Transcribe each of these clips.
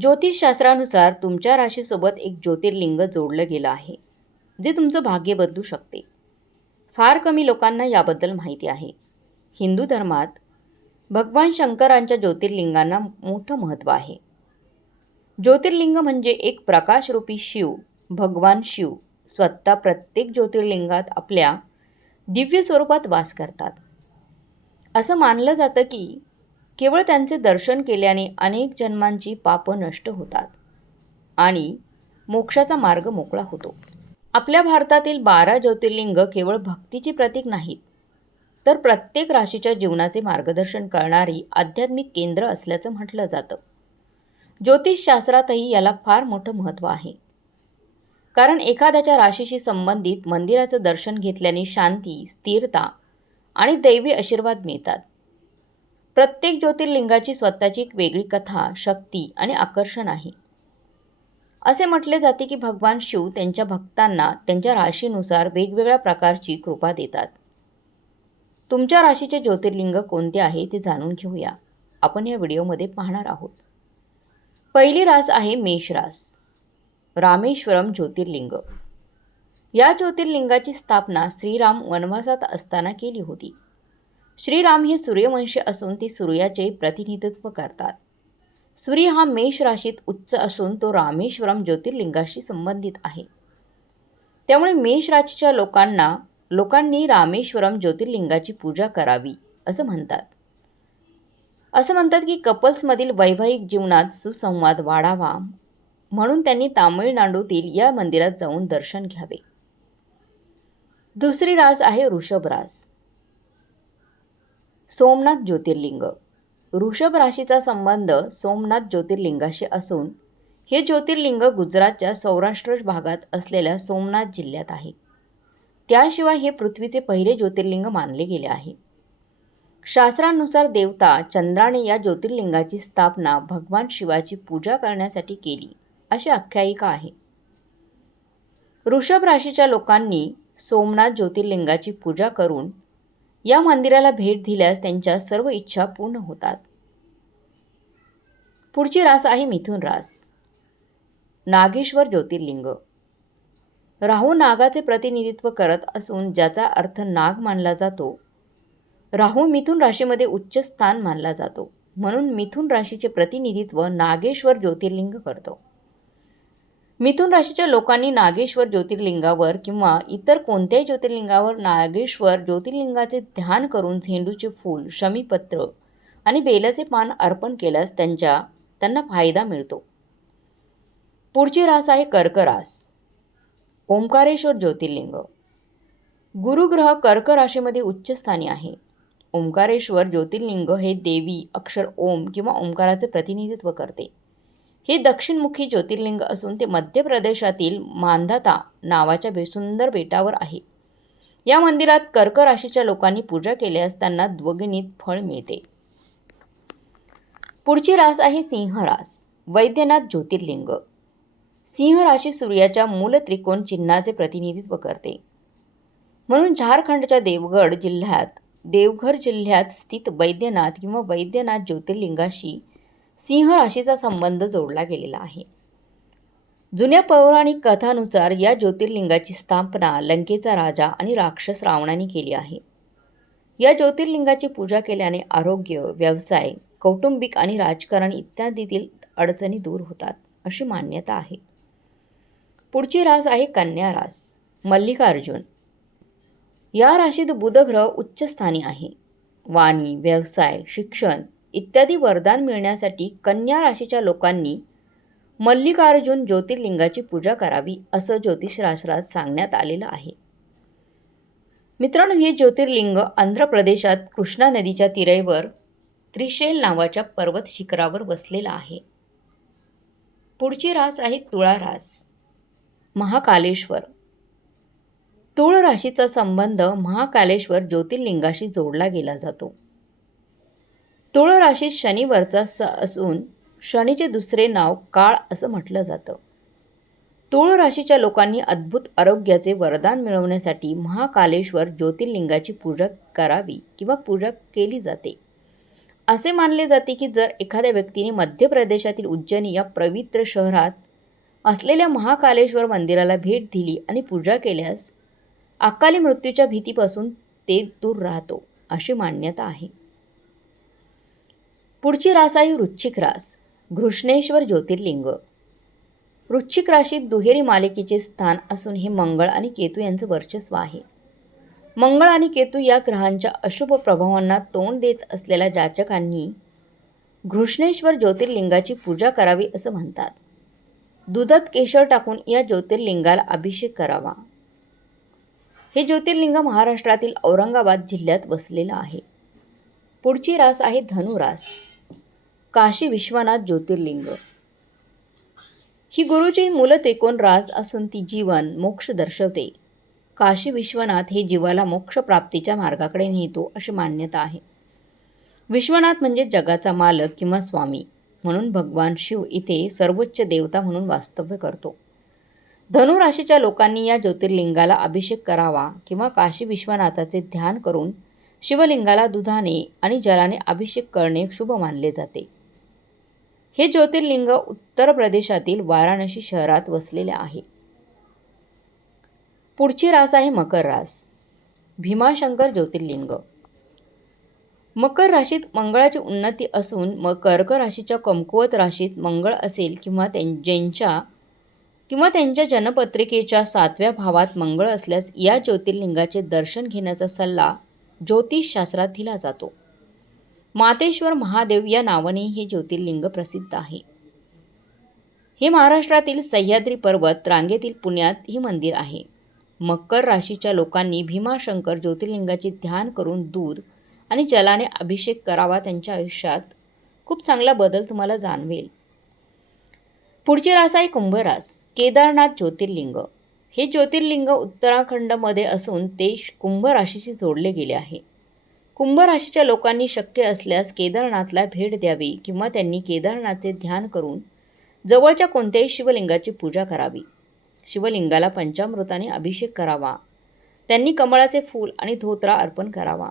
ज्योतिषशास्त्रानुसार तुमच्या राशीसोबत एक ज्योतिर्लिंग जोडलं गेलं आहे, जे तुमचं भाग्य बदलू शकते. फार कमी लोकांना याबद्दल माहिती आहे. हिंदू धर्मात भगवान शंकरांच्या ज्योतिर्लिंगांना मोठं महत्त्व आहे. ज्योतिर्लिंग म्हणजे एक प्रकाशरूपी शिव, भगवान शिव स्वतः प्रत्येक ज्योतिर्लिंगात आपल्या दिव्य स्वरूपात वास करतात. असं मानलं जातं की केवळ त्यांचे दर्शन केल्याने अनेक जन्मांची पापं नष्ट होतात आणि मोक्षाचा मार्ग मोकळा होतो. आपल्या भारतातील 12 ज्योतिर्लिंग केवळ भक्तीचे प्रतीक नाहीत, तर प्रत्येक राशीच्या जीवनाचे मार्गदर्शन करणारी आध्यात्मिक केंद्र असल्याचं म्हटलं जातं. ज्योतिषशास्त्रातही याला फार मोठं महत्त्व आहे. कारण एखाद्याच्या राशीशी संबंधित मंदिराचं दर्शन घेतल्याने शांती, स्थिरता आणि दैवी आशीर्वाद मिळतात. प्रत्येक ज्योतिर्लिंगाची स्वतःची एक वेगळी कथा, शक्ती आणि आकर्षण आहे. असे म्हटले जाते की भगवान शिव त्यांच्या भक्तांना त्यांच्या राशीनुसार वेगवेगळ्या प्रकारची कृपा देतात. तुमच्या राशीचे ज्योतिर्लिंग कोणते आहे ते जाणून घेऊया. आपण या व्हिडिओमध्ये पाहणार आहोत. पहिली रास आहे मेष रास. रामेश्वरम ज्योतिर्लिंग. या ज्योतिर्लिंगाची स्थापना श्रीराम वनवासात असताना केली होती. श्रीराम हे सूर्यवंशी असून ते सूर्याचे प्रतिनिधित्व करतात. सूर्य हा मेष राशीत उच्च असून तो रामेश्वरम ज्योतिर्लिंगाशी संबंधित आहे. त्यामुळे मेष राशीच्या लोकांनी रामेश्वरम ज्योतिर्लिंगाची पूजा करावी असं म्हणतात. असं म्हणतात की कपल्समधील वैवाहिक जीवनात सुसंवाद वाढावा म्हणून त्यांनी तामिळनाडूतील या मंदिरात जाऊन दर्शन घ्यावे. दुसरी रास आहे वृषभ रास. सोमनाथ ज्योतिर्लिंग. वृषभ राशीचा संबंध सोमनाथ ज्योतिर्लिंगाशी असून हे ज्योतिर्लिंग गुजरातच्या सौराष्ट्र भागात असलेल्या सोमनाथ जिल्ह्यात आहे. त्याशिवाय हे पृथ्वीचे पहिले ज्योतिर्लिंग मानले गेले आहे. शास्त्रानुसार देवता चंद्राने या ज्योतिर्लिंगाची स्थापना भगवान शिवाची पूजा करण्यासाठी केली अशी आख्यायिका आहे. वृषभ राशीच्या लोकांनी सोमनाथ ज्योतिर्लिंगाची पूजा करून या मंदिराला भेट दिल्यास त्यांच्या सर्व इच्छा पूर्ण होतात. पुढची रास आहे मिथुन रास. नागेश्वर ज्योतिर्लिंग. राहू नागाचे प्रतिनिधित्व करत असून ज्याचा अर्थ नाग मानला जातो. राहू मिथुन राशीमध्ये उच्च स्थान मानला जातो, म्हणून मिथुन राशीचे प्रतिनिधित्व नागेश्वर ज्योतिर्लिंग करतो. मिथुन राशीच्या लोकांनी नागेश्वर ज्योतिर्लिंगावर किंवा इतर कोणत्याही ज्योतिर्लिंगावर नागेश्वर ज्योतिर्लिंगाचे ध्यान करून झेंडूचे फूल, शमीपत्र आणि बेलाचे पान अर्पण केल्यास त्यांना फायदा मिळतो. पुढची रास आहे कर्क रास. ओंकारेश्वर ज्योतिर्लिंग. गुरुग्रह कर्क राशीमध्ये उच्च स्थानी आहे. ओंकारेश्वर ज्योतिर्लिंग हे देवी अक्षर ओम किंवा ओंकाराचे प्रतिनिधित्व करते. हे दक्षिणमुखी ज्योतिर्लिंग असून ते मध्य प्रदेशातील मांधाता नावाच्या सुंदर बेटावर आहे. या मंदिरात कर्क राशीच्या लोकांनी पूजा केल्यास त्यांना द्विगुणित फळ मिळते. पुढची रास आहे सिंह रास. वैद्यनाथ ज्योतिर्लिंग. सिंह राशी सूर्याच्या मूल त्रिकोण चिन्हाचे प्रतिनिधित्व करते, म्हणून झारखंडच्या देवघर जिल्ह्यात स्थित वैद्यनाथ किंवा वैद्यनाथ ज्योतिर्लिंगाशी सिंह राशीचा संबंध जोडला गेलेला आहे. जुन्या पौराणिक कथानुसार या ज्योतिर्लिंगाची स्थापना लंकेचा राजा आणि राक्षस रावणाने केली आहे. या ज्योतिर्लिंगाची पूजा केल्याने आरोग्य, व्यवसाय, कौटुंबिक आणि राजकारण इत्यादीतील अडचणी दूर होतात अशी मान्यता आहे. पुढची रास आहे कन्या रास. मल्लिकार्जुन. या राशीत बुध ग्रह उच्च स्थानी आहे. वाणी, व्यवसाय, शिक्षण इत्यादी वरदान मिळण्यासाठी कन्या राशीच्या लोकांनी मल्लिकार्जुन ज्योतिर्लिंगाची पूजा करावी असं ज्योतिषशास्त्रात सांगण्यात आलेलं आहे. मित्रांनो, हे ज्योतिर्लिंग आंध्र प्रदेशात कृष्णा नदीच्या तीरावर त्रिशैल नावाच्या पर्वत शिखरावर वसलेला आहे. पुढची रास आहे तुळा रास. महाकालेश्वर. तुळ राशीचा संबंध महाकालेश्वर ज्योतिर्लिंगाशी जोडला गेला जातो. तुळ राशीत शनिवरचा असून शनीचे दुसरे नाव काळ असं म्हटलं जातं. तुळ राशीच्या लोकांनी अद्भुत आरोग्याचे वरदान मिळवण्यासाठी महाकालेश्वर ज्योतिर्लिंगाची पूजा करावी किंवा पूजा केली जाते. असे मानले जाते की जर एखाद्या व्यक्तीने मध्य प्रदेशातील उज्जैन या पवित्र शहरात असलेल्या महाकालेश्वर मंदिराला भेट दिली आणि पूजा केल्यास अकाली मृत्यूच्या भीतीपासून ते दूर राहतो अशी मान्यता आहे. पुढची रास आहे वृश्चिक रास. घृष्णेश्वर ज्योतिर्लिंग. वृश्चिक राशीत दुहेरी मालिकेचे स्थान असून हे मंगळ आणि केतू यांचं वर्चस्व आहे. मंगळ आणि केतू या ग्रहांच्या अशुभ प्रभावांना तोंड देत असलेल्या जातकांनी घृष्णेश्वर ज्योतिर्लिंगाची पूजा करावी असं म्हणतात. दुधात केशर टाकून या ज्योतिर्लिंगाला अभिषेक करावा. हे ज्योतिर्लिंग महाराष्ट्रातील औरंगाबाद जिल्ह्यात वसलेलं आहे. पुढची रास आहे धनुरास. काशी विश्वनाथ ज्योतिर्लिंग. ही गुरुची मूलत्रिकोण रास असून ती जीवन मोक्ष दर्शवते. काशी विश्वनाथ हे जीवाला मोक्ष प्राप्तीच्या मार्गाकडे नेतो अशी मान्यता आहे. विश्वनाथ म्हणजे जगाचा मालक किंवा स्वामी म्हणून भगवान शिव इथे सर्वोच्च देवता म्हणून वास्तव्य करतो. धनुराशीच्या लोकांनी या ज्योतिर्लिंगाला अभिषेक करावा किंवा काशी विश्वनाथाचे ध्यान करून शिवलिंगाला दुधाने आणि जलाने अभिषेक करणे शुभ मानले जाते. हे ज्योतिर्लिंग उत्तर प्रदेशातील वाराणसी शहरात वसलेले आहे. पुढची रास आहे मकर रास. भीमाशंकर ज्योतिर्लिंग. मकर राशीत मंगळाची उन्नती असून कर्क राशीच्या कमकुवत राशीत मंगळ असेल किंवा त्यांच्या जन्मपत्रिकेच्या 7व्या भावात मंगळ असल्यास या ज्योतिर्लिंगाचे दर्शन घेण्याचा सल्ला ज्योतिषशास्त्रात दिला जातो. मातेश्वर महादेव या नावाने हे ज्योतिर्लिंग प्रसिद्ध आहे. हे महाराष्ट्रातील सह्याद्री पर्वत रांगेतील पुण्यात हे मंदिर आहे. मकर राशीच्या लोकांनी भीमाशंकर ज्योतिर्लिंगाचे ध्यान करून दूध आणि जलाने अभिषेक करावा. त्यांच्या आयुष्यात खूप चांगला बदल तुम्हाला जाणवेल. पुढची रास आहे कुंभ रास. केदारनाथ ज्योतिर्लिंग. हे ज्योतिर्लिंग उत्तराखंडमध्ये असून ते कुंभ राशीशी जोडले गेले आहे. कुंभ राशीच्या लोकांनी शक्य असल्यास केदारनाथला भेट द्यावी किंवा त्यांनी केदारनाथचे ध्यान करून जवळच्या कोणत्याही शिवलिंगाची पूजा करावी. शिवलिंगाला पंचामृताने अभिषेक करावा. त्यांनी कमळाचे फूल आणि धोत्रा अर्पण करावा.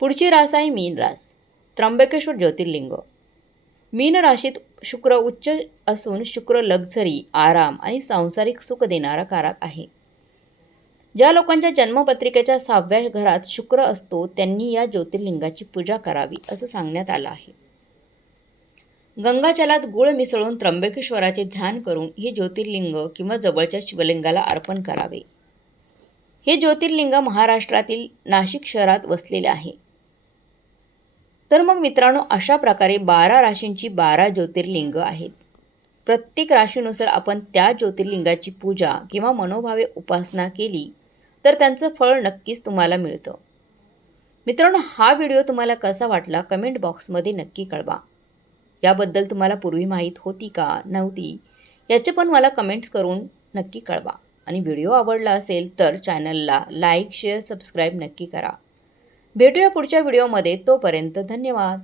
पुढची रास आहे मीन रास. त्र्यंबकेश्वर ज्योतिर्लिंग. मीन राशीत शुक्र उच्च असून शुक्र लक्झरी, आराम आणि सांसारिक सुख देणारा कारक आहे. ज्या लोकांच्या जन्मपत्रिकेच्या 6व्या घरात शुक्र असतो त्यांनी या ज्योतिर्लिंगाची पूजा करावी असं सांगण्यात आलं आहे. गंगाजलात गुळ मिसळून त्र्यंबकेश्वराचे ध्यान करून हे ज्योतिर्लिंग किंवा जवळच्या शिवलिंगाला अर्पण करावे. हे ज्योतिर्लिंग महाराष्ट्रातील नाशिक शहरात वसलेले आहे. तर मग मित्रांनो, अशा प्रकारे 12 राशींची 12 ज्योतिर्लिंग आहेत. प्रत्येक राशीनुसार आपण त्या ज्योतिर्लिंगाची पूजा किंवा मनोभावे उपासना केली तर त्यांचं फळ नक्कीच तुम्हाला मिळतं. मित्रांनो, हा व्हिडिओ तुम्हाला कसा वाटला कमेंट बॉक्समध्ये नक्की कळवा. याबद्दल तुम्हाला पूर्वी माहीत होती का नव्हती याचे पण मला कमेंट्स करून नक्की कळवा. आणि व्हिडिओ आवडला असेल तर चॅनलला लाईक, शेअर, सबस्क्राईब नक्की करा. भेटूया पुढच्या व्हिडिओमध्ये. तोपर्यंत धन्यवाद.